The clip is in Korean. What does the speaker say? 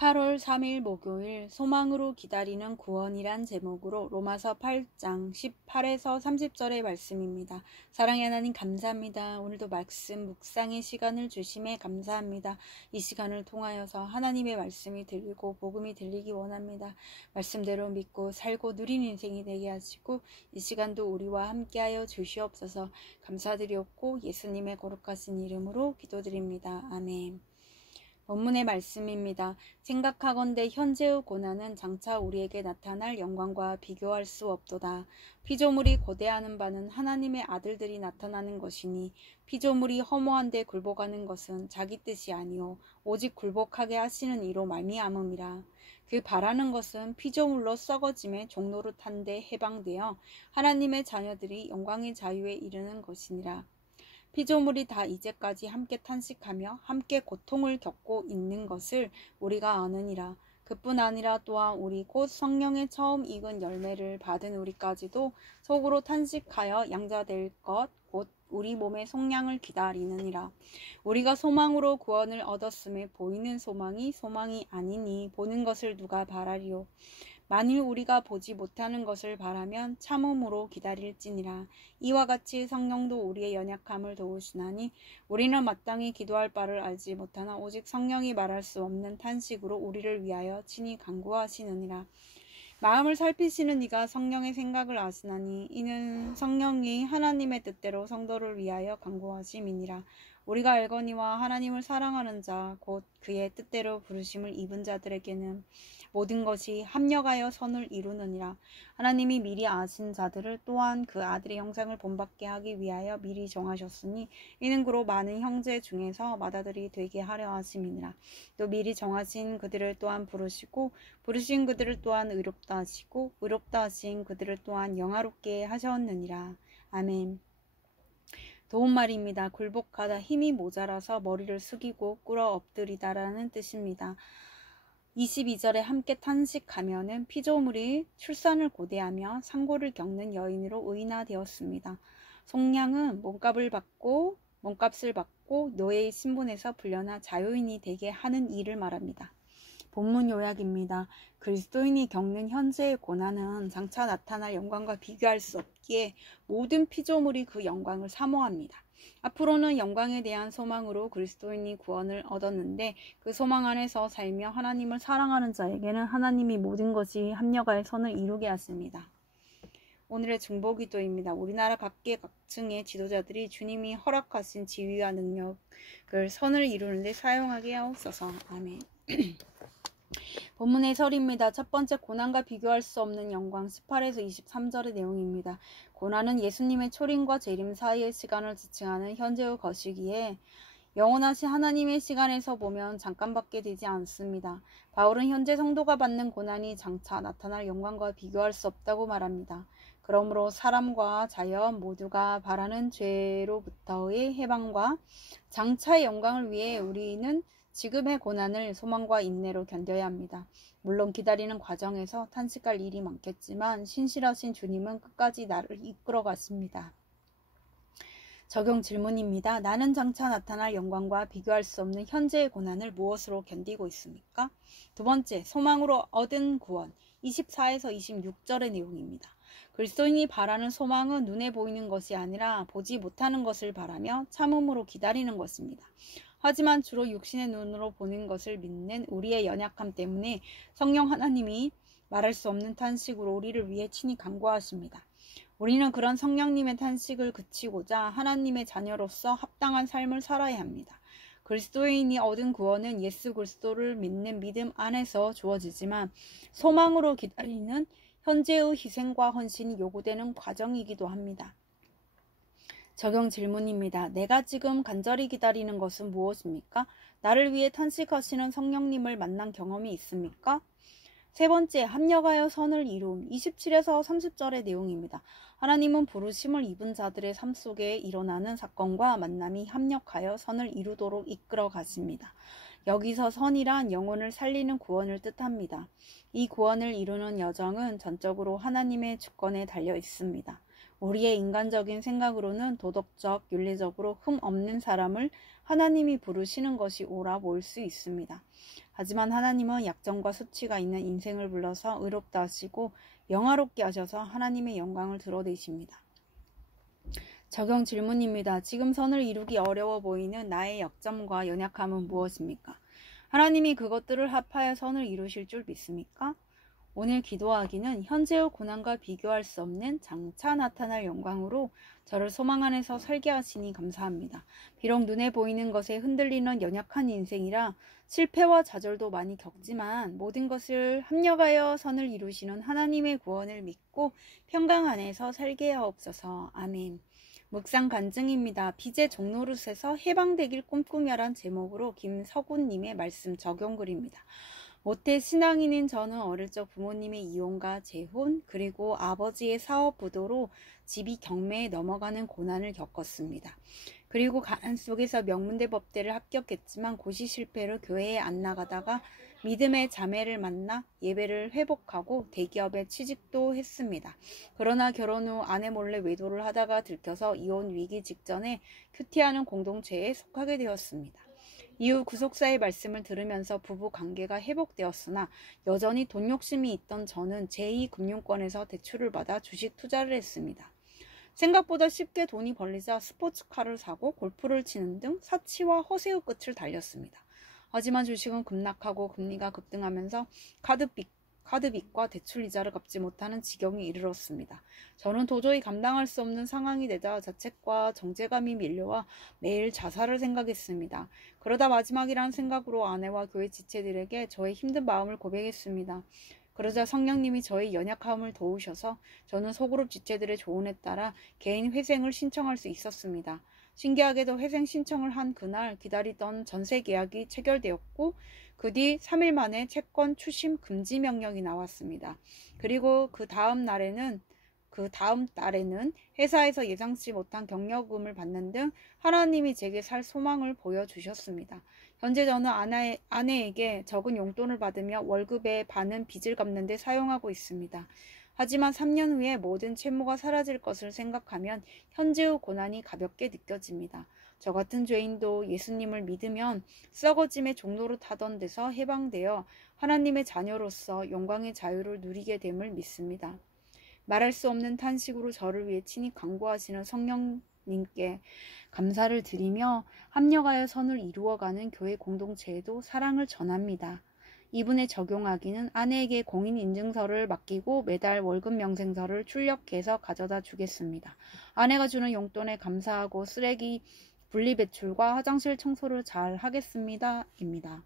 8월 3일 목요일 소망으로 기다리는 구원이란 제목으로 로마서 8장 18에서 30절의 말씀입니다. 사랑의 하나님 감사합니다. 오늘도 말씀 묵상의 시간을 주심에 감사합니다. 이 시간을 통하여서 하나님의 말씀이 들리고 복음이 들리기 원합니다. 말씀대로 믿고 살고 누린 인생이 되게 하시고 이 시간도 우리와 함께하여 주시옵소서. 감사드렸고 예수님의 거룩하신 이름으로 기도드립니다. 아멘. 본문의 말씀입니다. 생각하건대 현재의 고난은 장차 우리에게 나타날 영광과 비교할 수 없도다. 피조물이 고대하는 바는 하나님의 아들들이 나타나는 것이니 피조물이 허무한데 굴복하는 것은 자기 뜻이 아니오 오직 굴복하게 하시는 이로 말미암음이라. 그 바라는 것은 피조물로 썩어짐의 종노릇한데 해방되어 하나님의 자녀들이 영광의 자유에 이르는 것이니라. 피조물이 다 이제까지 함께 탄식하며 함께 고통을 겪고 있는 것을 우리가 아느니라. 그뿐 아니라 또한 우리 곧 성령의 처음 익은 열매를 받은 우리까지도 속으로 탄식하여 양자될 것 곧 우리 몸의 속량을 기다리느니라. 우리가 소망으로 구원을 얻었음에 보이는 소망이 소망이 아니니 보는 것을 누가 바라리요. 만일 우리가 보지 못하는 것을 바라면 참음으로 기다릴지니라. 이와 같이 성령도 우리의 연약함을 도우시나니 우리는 마땅히 기도할 바를 알지 못하나 오직 성령이 말할 수 없는 탄식으로 우리를 위하여 친히 간구하시느니라. 마음을 살피시는 이가 성령의 생각을 아시나니 이는 성령이 하나님의 뜻대로 성도를 위하여 간구하심이니라. 우리가 알거니와 하나님을 사랑하는 자 곧 그의 뜻대로 부르심을 입은 자들에게는 모든 것이 합력하여 선을 이루느니라. 하나님이 미리 아신 자들을 또한 그 아들의 형상을 본받게 하기 위하여 미리 정하셨으니 이는 그로 많은 형제 중에서 맏아들이 되게 하려 하심이니라. 또 미리 정하신 그들을 또한 부르시고 부르신 그들을 또한 의롭다 하시고 의롭다 하신 그들을 또한 영화롭게 하셨느니라. 아멘. 도움 말입니다. 굴복하다 힘이 모자라서 머리를 숙이고 꿇어 엎드리다라는 뜻입니다. 22절에 함께 탄식하면은 피조물이 출산을 고대하며 상고를 겪는 여인으로 의인화되었습니다. 속량은 몸값을 받고 노예의 신분에서 풀려나 자유인이 되게 하는 일을 말합니다. 본문 요약입니다. 그리스도인이 겪는 현재의 고난은 장차 나타날 영광과 비교할 수 없기에 모든 피조물이 그 영광을 사모합니다. 앞으로는 영광에 대한 소망으로 그리스도인이 구원을 얻었는데 그 소망 안에서 살며 하나님을 사랑하는 자에게는 하나님이 모든 것이 합력하여 선을 이루게 하십니다. 오늘의 중보기도입니다. 우리나라 각계각층의 지도자들이 주님이 허락하신 지위와 능력을 선을 이루는 데 사용하게 하옵소서. 아멘. 본문의 설입니다. 첫 번째, 고난과 비교할 수 없는 영광 18에서 23절의 내용입니다. 고난은 예수님의 초림과 재림 사이의 시간을 지칭하는 현재의 것이기에 영원하신 하나님의 시간에서 보면 잠깐밖에 되지 않습니다. 바울은 현재 성도가 받는 고난이 장차 나타날 영광과 비교할 수 없다고 말합니다. 그러므로 사람과 자연 모두가 바라는 죄로부터의 해방과 장차의 영광을 위해 우리는 지금의 고난을 소망과 인내로 견뎌야 합니다. 물론 기다리는 과정에서 탄식할 일이 많겠지만 신실하신 주님은 끝까지 나를 이끌어 가십니다. 적용 질문입니다. 나는 장차 나타날 영광과 비교할 수 없는 현재의 고난을 무엇으로 견디고 있습니까? 두 번째, 소망으로 얻은 구원 24에서 26절의 내용입니다. 그리스도인이 바라는 소망은 눈에 보이는 것이 아니라 보지 못하는 것을 바라며 참음으로 기다리는 것입니다. 하지만 주로 육신의 눈으로 보는 것을 믿는 우리의 연약함 때문에 성령 하나님이 말할 수 없는 탄식으로 우리를 위해 친히 간구하십니다. 우리는 그런 성령님의 탄식을 그치고자 하나님의 자녀로서 합당한 삶을 살아야 합니다. 그리스도인이 얻은 구원은 예수 그리스도를 믿는 믿음 안에서 주어지지만 소망으로 기다리는 현재의 희생과 헌신이 요구되는 과정이기도 합니다. 적용 질문입니다. 내가 지금 간절히 기다리는 것은 무엇입니까? 나를 위해 탄식하시는 성령님을 만난 경험이 있습니까? 세 번째, 합력하여 선을 이룸 27에서 30절의 내용입니다. 하나님은 부르심을 입은 자들의 삶 속에 일어나는 사건과 만남이 합력하여 선을 이루도록 이끌어 가십니다. 여기서 선이란 영혼을 살리는 구원을 뜻합니다. 이 구원을 이루는 여정은 전적으로 하나님의 주권에 달려 있습니다. 우리의 인간적인 생각으로는 도덕적, 윤리적으로 흠 없는 사람을 하나님이 부르시는 것이 옳아 보일 수 있습니다. 하지만 하나님은 약점과 수치가 있는 인생을 불러서 의롭다 하시고 영화롭게 하셔서 하나님의 영광을 드러내십니다. 적용 질문입니다. 지금 선을 이루기 어려워 보이는 나의 약점과 연약함은 무엇입니까? 하나님이 그것들을 합하여 선을 이루실 줄 믿습니까? 오늘 기도하기는 현재의 고난과 비교할 수 없는 장차 나타날 영광으로 저를 소망 안에서 살게 하시니 감사합니다. 비록 눈에 보이는 것에 흔들리는 연약한 인생이라 실패와 좌절도 많이 겪지만 모든 것을 합력하여 선을 이루시는 하나님의 구원을 믿고 평강 안에서 살게 하옵소서. 아멘. 묵상 간증입니다. 비제 종노릇에서 해방되길 꿈꾸며란 제목으로 김서군님의 말씀 적용글입니다. 모태 신앙인인 저는 어릴 적 부모님의 이혼과 재혼 그리고 아버지의 사업 부도로 집이 경매에 넘어가는 고난을 겪었습니다. 그리고 가난 속에서 명문대 법대를 합격했지만 고시 실패로 교회에 안 나가다가 믿음의 자매를 만나 예배를 회복하고 대기업에 취직도 했습니다. 그러나 결혼 후 아내 몰래 외도를 하다가 들켜서 이혼 위기 직전에 큐티하는 공동체에 속하게 되었습니다. 이후 구속사의 말씀을 들으면서 부부 관계가 회복되었으나 여전히 돈 욕심이 있던 저는 제2금융권에서 대출을 받아 주식 투자를 했습니다. 생각보다 쉽게 돈이 벌리자 스포츠카를 사고 골프를 치는 등 사치와 허세의 끝을 달렸습니다. 하지만 주식은 급락하고 금리가 급등하면서 카드빚과 대출 이자를 갚지 못하는 지경에 이르렀습니다. 저는 도저히 감당할 수 없는 상황이 되자 자책과 정죄감이 밀려와 매일 자살을 생각했습니다. 그러다 마지막이라는 생각으로 아내와 교회 지체들에게 저의 힘든 마음을 고백했습니다. 그러자 성령님이 저의 연약함을 도우셔서 저는 소그룹 지체들의 조언에 따라 개인 회생을 신청할 수 있었습니다. 신기하게도 회생 신청을 한 그날 기다리던 전세 계약이 체결되었고 그 뒤 3일 만에 채권 추심 금지 명령이 나왔습니다. 그리고 그 다음 달에는 회사에서 예상치 못한 경력금을 받는 등 하나님이 제게 살 소망을 보여주셨습니다. 현재 저는 아내에게 적은 용돈을 받으며 월급의 반은 빚을 갚는 데 사용하고 있습니다. 하지만 3년 후에 모든 채무가 사라질 것을 생각하면 현재의 고난이 가볍게 느껴집니다. 저 같은 죄인도 예수님을 믿으면 썩어짐의 종로로 타던 데서 해방되어 하나님의 자녀로서 영광의 자유를 누리게 됨을 믿습니다. 말할 수 없는 탄식으로 저를 위해 친히 간구하시는 성령님께 감사를 드리며 합력하여 선을 이루어가는 교회 공동체에도 사랑을 전합니다. 이분에 적용하기는 아내에게 공인인증서를 맡기고 매달 월급 명생서를 출력해서 가져다 주겠습니다. 아내가 주는 용돈에 감사하고 쓰레기 분리배출과 화장실 청소를 잘 하겠습니다. 입니다.